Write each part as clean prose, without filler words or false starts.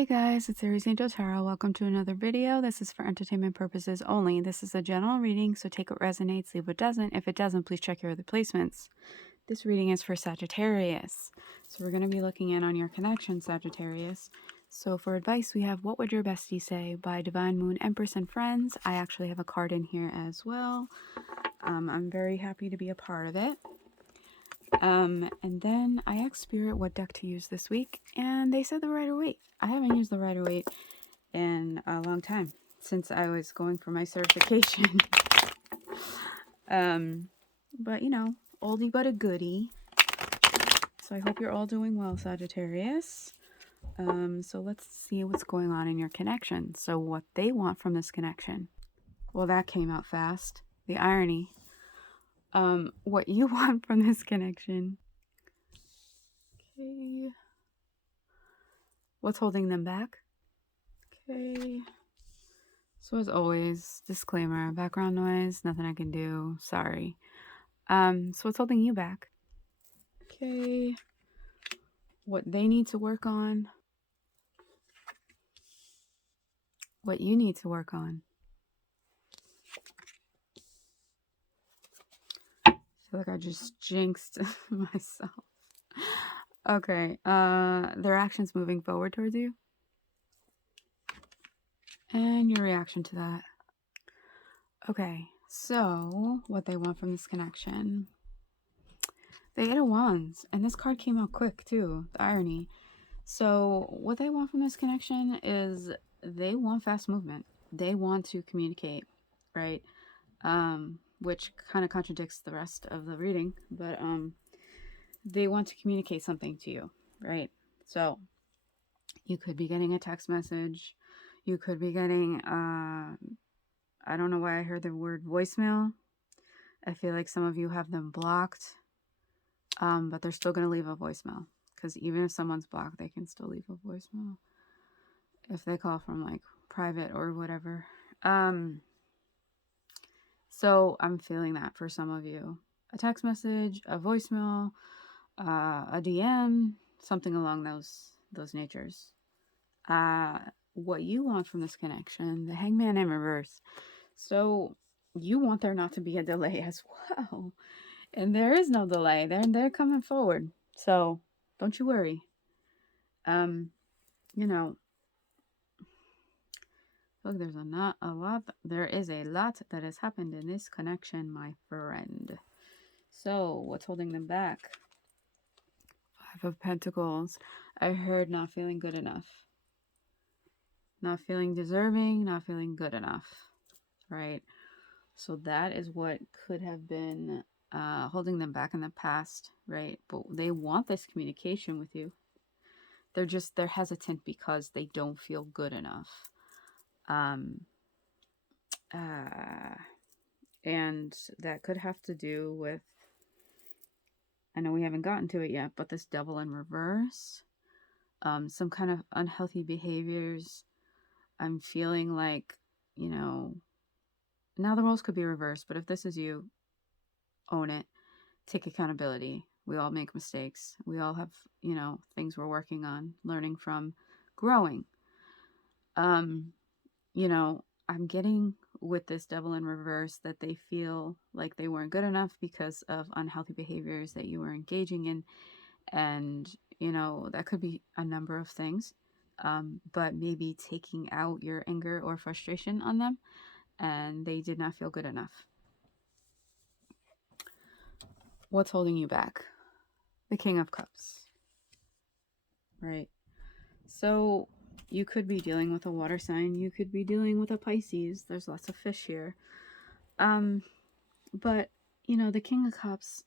Hey guys, it's Aries Angel Tarot. Welcome to another video. This is for entertainment purposes only. This is a general reading, so take what resonates, leave what doesn't. If it doesn't, please check your other placements. This reading is for Sagittarius. So we're going to be looking in on your connection, Sagittarius. So for advice, we have What Would Your Bestie Say by Divine Moon, Empress, and Friends. I actually have a card in here as well. I'm very happy to be a part of it. And then I asked Spirit what deck to use this week, and they said the Rider-Waite. I haven't used the Rider-Waite in a long time, since I was going for my certification. But you know, oldie but a goodie. So I hope you're all doing well, Sagittarius. So let's see what's going on in your connection. So what they want from this connection. Well, that came out fast. The irony. What you want from this connection. Okay. What's holding them back? Okay. So as always, disclaimer, background noise, nothing I can do. Sorry. So what's holding you back? Okay. What they need to work on. What you need to work on. I feel like I just jinxed myself. Okay. Their actions moving forward towards you. And your reaction to that. Okay. So what they want from this connection. The Eight of Wands. And this card came out quick too. The irony. So what they want from this connection is they want fast movement. They want to communicate, right? Which kind of contradicts the rest of the reading, but they want to communicate something to you, right? So you could be getting a text message. You could be getting, I don't know why I heard the word voicemail. I feel like some of you have them blocked, but they're still going to leave a voicemail. Because even if someone's blocked, they can still leave a voicemail if they call from like private or whatever. So I'm feeling that for some of you. A text message, a voicemail, a DM, something along those natures. What you want from this connection, the Hangman in reverse. So you want there not to be a delay as well. And there is no delay. They're coming forward. So don't you worry. You know, look, there is a lot that has happened in this connection, my friend. So what's holding them back? Five of Pentacles. I heard not feeling good enough. Not feeling deserving, not feeling good enough. Right? So that is what could have been holding them back in the past, right? But they want this communication with you. They're hesitant because they don't feel good enough. And that could have to do with, I know we haven't gotten to it yet, but this Devil in reverse, some kind of unhealthy behaviors. I'm feeling like, you know, now the roles could be reversed, but if this is you, own it, take accountability. We all make mistakes. We all have, you know, things we're working on, learning from, growing. You know, I'm getting with this Devil in reverse that they feel like they weren't good enough because of unhealthy behaviors that you were engaging in. And, you know, that could be a number of things. But maybe taking out your anger or frustration on them, and they did not feel good enough. What's holding you back? The King of Cups. Right? So you could be dealing with a water sign. You could be dealing with a Pisces. There's lots of fish here. But, you know, the King of Cups,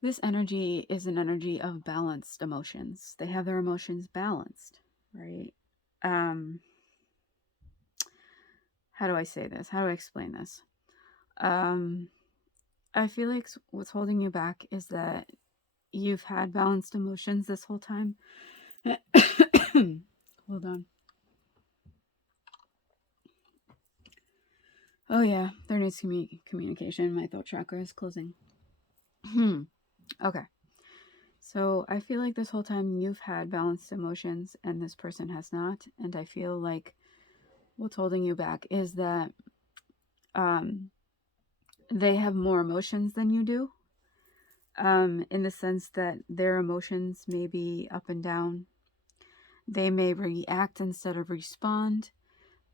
this energy is an energy of balanced emotions. They have their emotions balanced, right? How do I say this? How do I explain this? I feel like what's holding you back is that you've had balanced emotions this whole time. Hold on. Oh yeah, there needs communication. My throat chakra is closing. Okay. So I feel like this whole time you've had balanced emotions and this person has not. And I feel like what's holding you back is that they have more emotions than you do. In the sense that their emotions may be up and down. They may react instead of respond.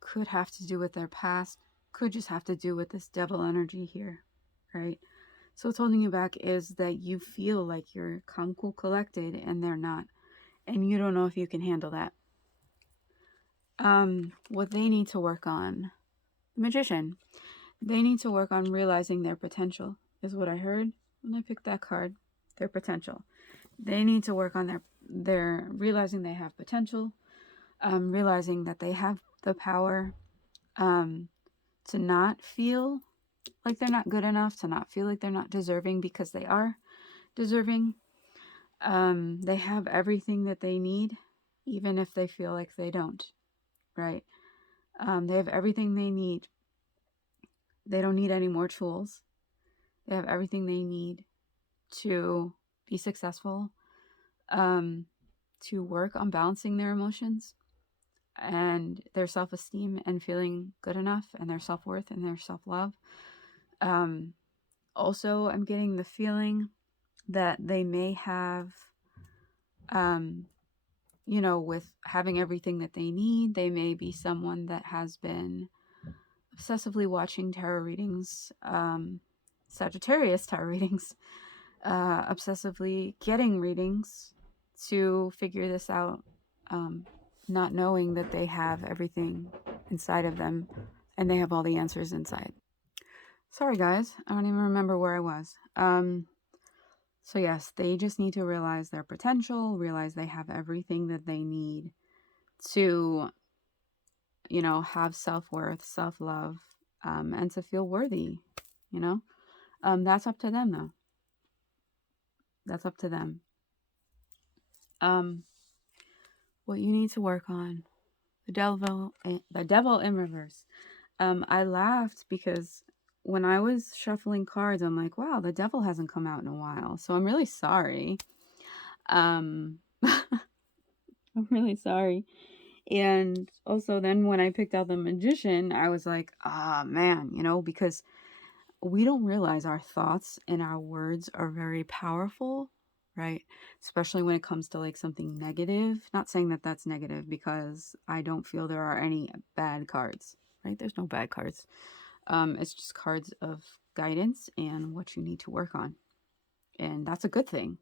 Could have to do with their past. Could just have to do with this devil energy here, right? So what's holding you back is that you feel like you're calm, cool, collected, and they're not. And you don't know if you can handle that. What they need to work on, the magician, they need to work on realizing their potential, is what I heard when I picked that card. Their potential. They need to work on their realizing they have potential, realizing that they have the power to not feel like they're not good enough, to not feel like they're not deserving, because they are deserving. They have everything that they need, even if they feel like they don't, right? They have everything they need. They don't need any more tools. They have everything they need to be successful, to work on balancing their emotions and their self-esteem and feeling good enough, and their self-worth and their self-love. Also, I'm getting the feeling that they may have, with having everything that they need, they may be someone that has been obsessively watching tarot readings, Sagittarius tarot readings, obsessively getting readings to figure this out, not knowing that they have everything inside of them and they have all the answers inside. Sorry guys, I don't even remember where I was. So yes, they just need to realize their potential, realize they have everything that they need to, have self-worth, self-love, and to feel worthy, that's up to them though. That's up to them. What you need to work on, the devil in reverse. I laughed because when I was shuffling cards, I'm like, wow, the devil hasn't come out in a while. So I'm really sorry. I'm really sorry. And also then when I picked out the magician, I was like, man, because we don't realize our thoughts and our words are very powerful, right? Especially when it comes to like something negative. Not saying that that's negative, because I don't feel there are any bad cards, right? There's no bad cards. It's just cards of guidance and what you need to work on. And that's a good thing.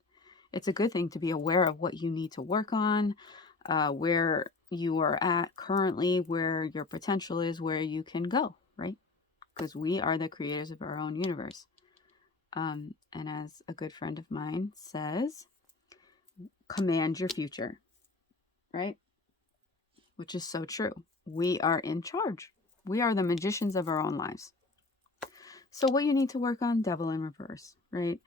It's a good thing to be aware of what you need to work on, where you are at currently, where your potential is, where you can go, right? Because we are the creators of our own universe. And as a good friend of mine says, command your future, right? Which is so true. We are in charge. We are the magicians of our own lives. So what you need to work on, devil in reverse, right?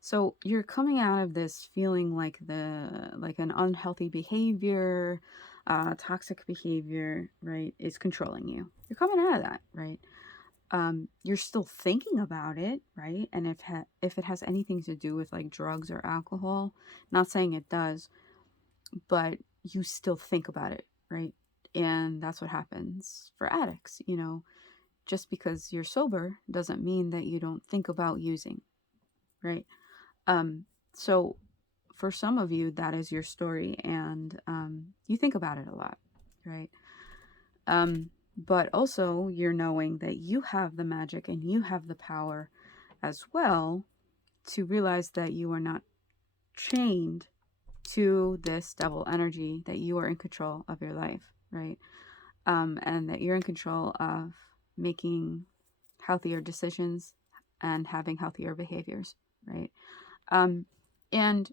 So you're coming out of this feeling like an unhealthy behavior, toxic behavior, right, is controlling you. You're coming out of that, right? You're still thinking about it, right? And if it has anything to do with like drugs or alcohol, not saying it does, but you still think about it, right? And that's what happens for addicts, just because you're sober doesn't mean that you don't think about using, right? So for some of you, that is your story, and you think about it a lot, right? But also you're knowing that you have the magic and you have the power as well to realize that you are not chained to this devil energy, that you are in control of your life, right? And that you're in control of making healthier decisions and having healthier behaviors, right? And,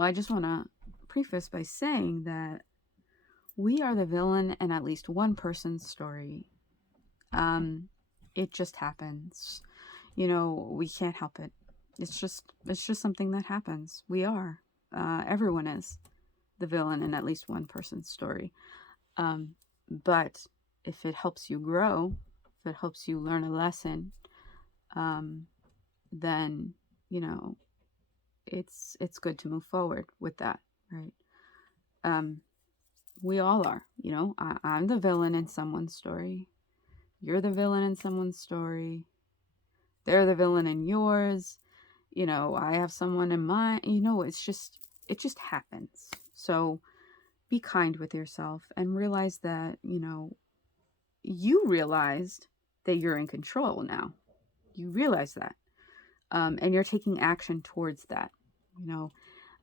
I just want to preface by saying that we are the villain in at least one person's story. It just happens. We can't help it. It's just something that happens. We are. Everyone is the villain in at least one person's story. But if it helps you grow, if it helps you learn a lesson, then, it's good to move forward with that, right? We all are, you know. I'm the villain in someone's story. You're the villain in someone's story. They're the villain in yours. You know, I have someone in mind. You know, it just happens. So be kind with yourself and realize that, you know, you realized that you're in control now. You realize that. And you're taking action towards that, you know.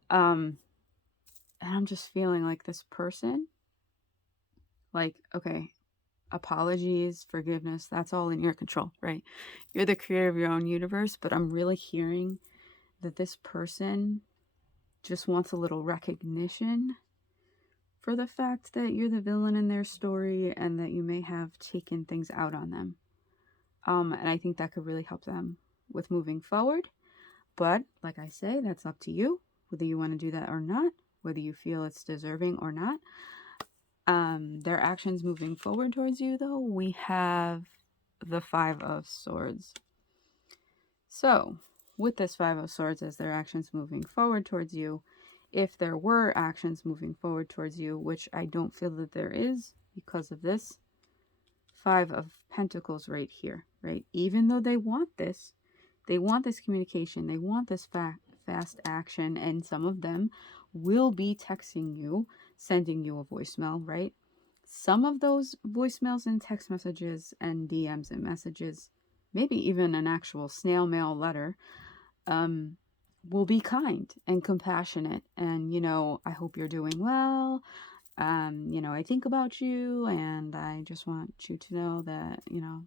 And I'm just feeling like this person, like, okay, apologies, forgiveness, that's all in your control, right? You're the creator of your own universe, but I'm really hearing that this person just wants a little recognition for the fact that you're the villain in their story and that you may have taken things out on them. And I think that could really help them with moving forward. But like I say, that's up to you, whether you want to do that or not, whether you feel it's deserving or not. Their actions moving forward towards you, though, we have the Five of Swords. So, with this Five of Swords as their actions moving forward towards you, if there were actions moving forward towards you, which I don't feel that there is because of this Five of Pentacles right here, right? Even though they want this communication, they want this fast action, and some of them will be texting you, sending you a voicemail, right? Some of those voicemails and text messages and DMs and messages, maybe even an actual snail mail letter, will be kind and compassionate. And, you know, I hope you're doing well. You know, I think about you and I just want you to know that, you know,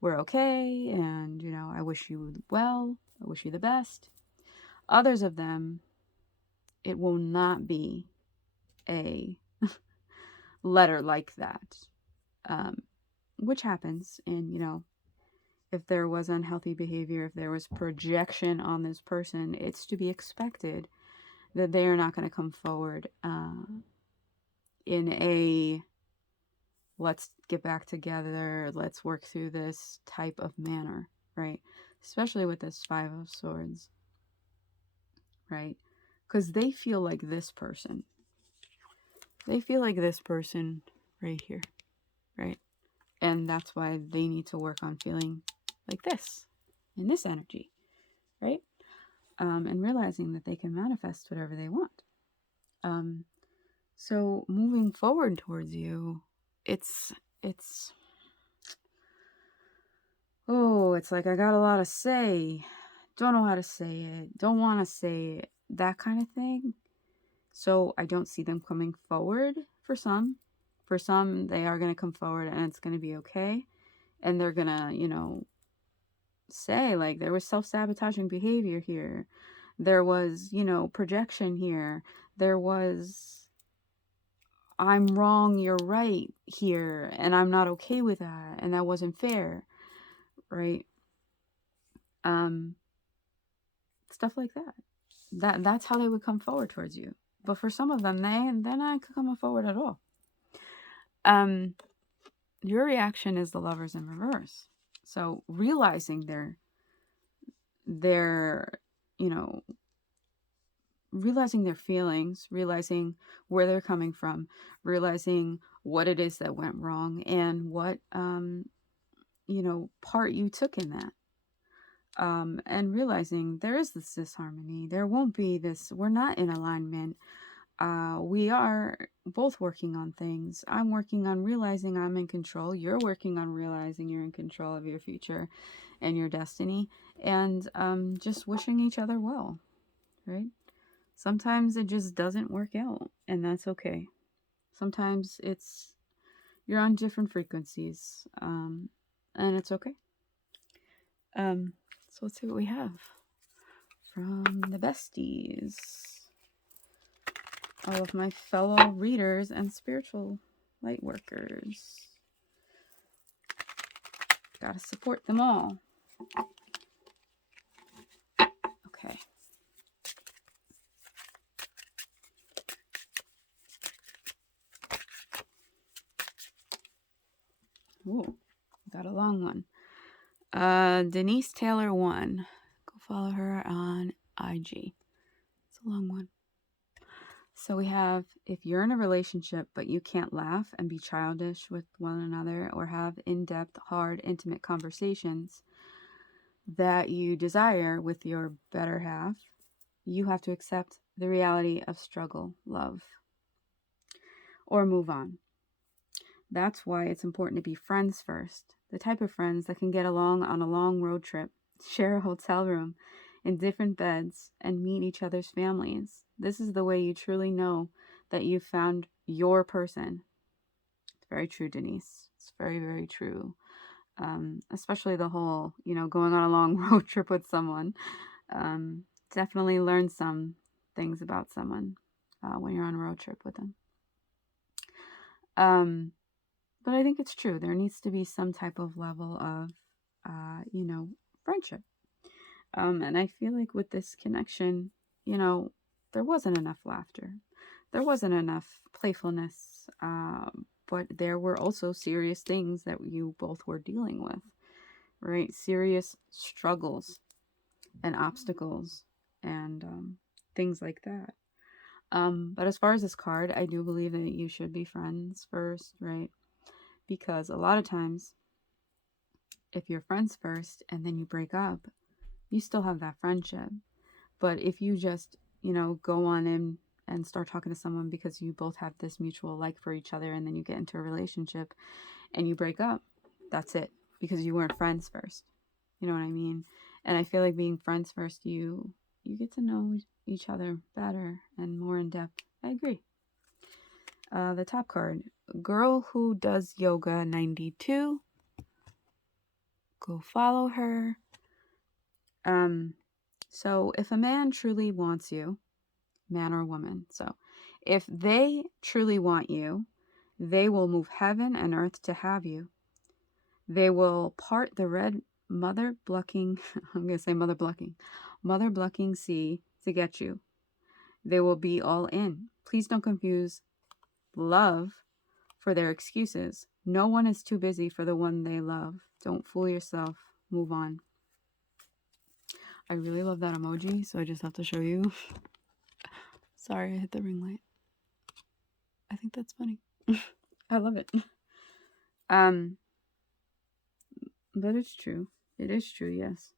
we're okay. And, you know, I wish you well. I wish you the best. Others of them, it will not be a letter like that, which happens. And, you know, if there was unhealthy behavior, if there was projection on this person, it's to be expected that they are not going to come forward in a let's get back together, let's work through this type of manner, right? Especially with this Five of Swords, right? Because they feel like this person. They feel like this person right here, right? And that's why they need to work on feeling like this, in this energy, right? And realizing that they can manifest whatever they want. So moving forward towards you, it's like I got a lot to say, don't know how to say it, don't want to say it, that kind of thing. So I don't see them coming forward for some. For some, they are going to come forward and it's going to be okay. And they're going to, you know, say like there was self-sabotaging behavior here. There was, you know, projection here. There was, I'm wrong, you're right here. And I'm not okay with that. And that wasn't fair. Right? Stuff like that. That's how they would come forward towards you. But for some of them, they're not coming forward at all. Your reaction is the Lovers in reverse. So realizing their you know, realizing their feelings, realizing where they're coming from, realizing what it is that went wrong and what you know, part you took in that. And realizing there is this disharmony. There won't be this, we're not in alignment. We are both working on things. I'm working on realizing I'm in control. You're working on realizing you're in control of your future and your destiny. And just wishing each other well, right? Sometimes it just doesn't work out, and that's okay. Sometimes you're on different frequencies, and it's okay. So let's see what we have from the besties. All of my fellow readers and spiritual light workers. Gotta support them all. Okay. Ooh, got a long one. Denise Taylor 1. Go follow her on IG. a long one. So we have, if you're in a relationship but you can't laugh and be childish with one another or have in-depth, hard, intimate conversations that you desire with your better half, you have to accept the reality of struggle, love, or move on. That's why it's important to be friends first. The type of friends that can get along on a long road trip, share a hotel room in different beds, and meet each other's families. This is the way you truly know that you've found your person. It's very true, Denise. It's very, very true. Especially the whole, going on a long road trip with someone. Definitely learn some things about someone when you're on a road trip with them. But I think it's true. There needs to be some type of level of, friendship. And I feel like with this connection, there wasn't enough laughter. There wasn't enough playfulness. But there were also serious things that you both were dealing with, right? Serious struggles and obstacles and things like that. But as far as this card, I do believe that you should be friends first, right? Because a lot of times, if you're friends first and then you break up, you still have that friendship. But if you just, go on in and start talking to someone because you both have this mutual like for each other, and then you get into a relationship and you break up, that's it. Because you weren't friends first. You know what I mean? And I feel like being friends first, you get to know each other better and more in depth. I agree. The top card, Girl Who Does Yoga 92. Go follow her. So if a man truly wants you, man or woman, so if they truly want you, they will move heaven and earth to have you. They will part the red mother blucking sea to get you. They will be all in. Please don't confuse love for their excuses. No one is too busy for the one they love. Don't fool yourself. Move on. I really love that emoji, so I just have to show you. Sorry, I hit the ring light. I think that's funny. I love it. But it's true. It is true, yes.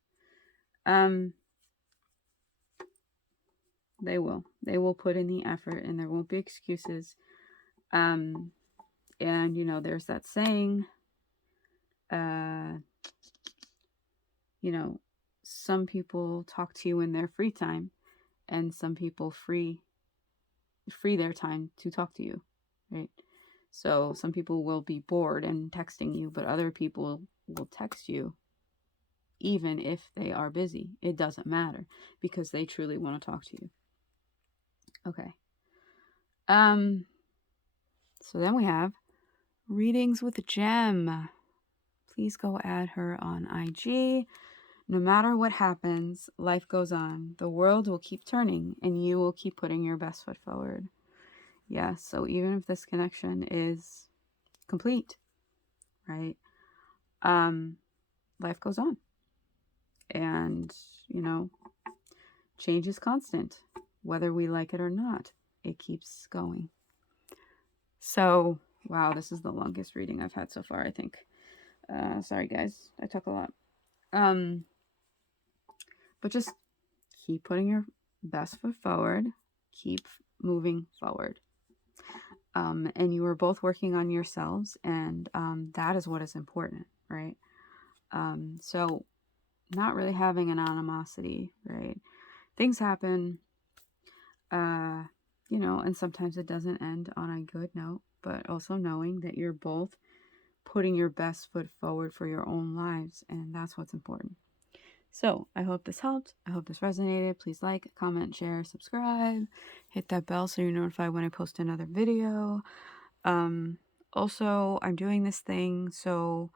They will. They will put in the effort and there won't be excuses. And there's that saying, some people talk to you in their free time and some people free their time to talk to you, right? So some people will be bored and texting you, but other people will text you even if they are busy. It doesn't matter because they truly want to talk to you. Okay. So then we have Readings with Gem. Please go add her on IG. No matter what happens, life goes on. The world will keep turning and you will keep putting your best foot forward. Yeah, so even if this connection is complete, right? Life goes on. And, change is constant. Whether we like it or not, it keeps going. So, wow, this is the longest reading I've had so far, I think. Sorry, guys. I talk a lot. But just keep putting your best foot forward. Keep moving forward. And you are both working on yourselves, and that is what is important, right? So not really having an animosity, right? Things happen, and sometimes it doesn't end on a good note, but also knowing that you're both putting your best foot forward for your own lives, and that's what's important. So I hope this helped. I hope this resonated. Please like, comment, share, subscribe. Hit that bell so you're notified when I post another video. Also, I'm doing this thing, so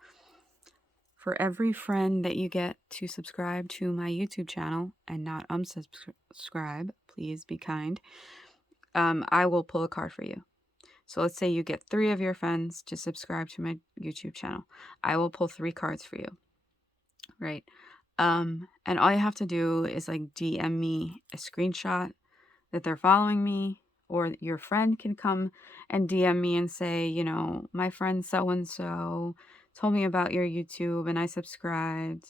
for every friend that you get to subscribe to my YouTube channel and not unsubscribe, please be kind, I will pull a card for you. So let's say you get 3 of your friends to subscribe to my YouTube channel. I will pull 3 cards for you, right? And all you have to do is like DM me a screenshot that they're following me, or your friend can come and DM me and say, you know, my friend so-and-so told me about your YouTube and I subscribed.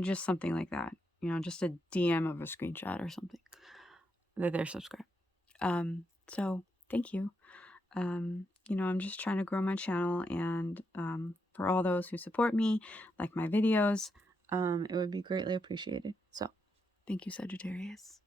Just something like that. You know, just a DM of a screenshot or something that they're subscribed. So thank you. You know, I'm just trying to grow my channel, and for all those who support me, like my videos, it would be greatly appreciated. So thank you, Sagittarius.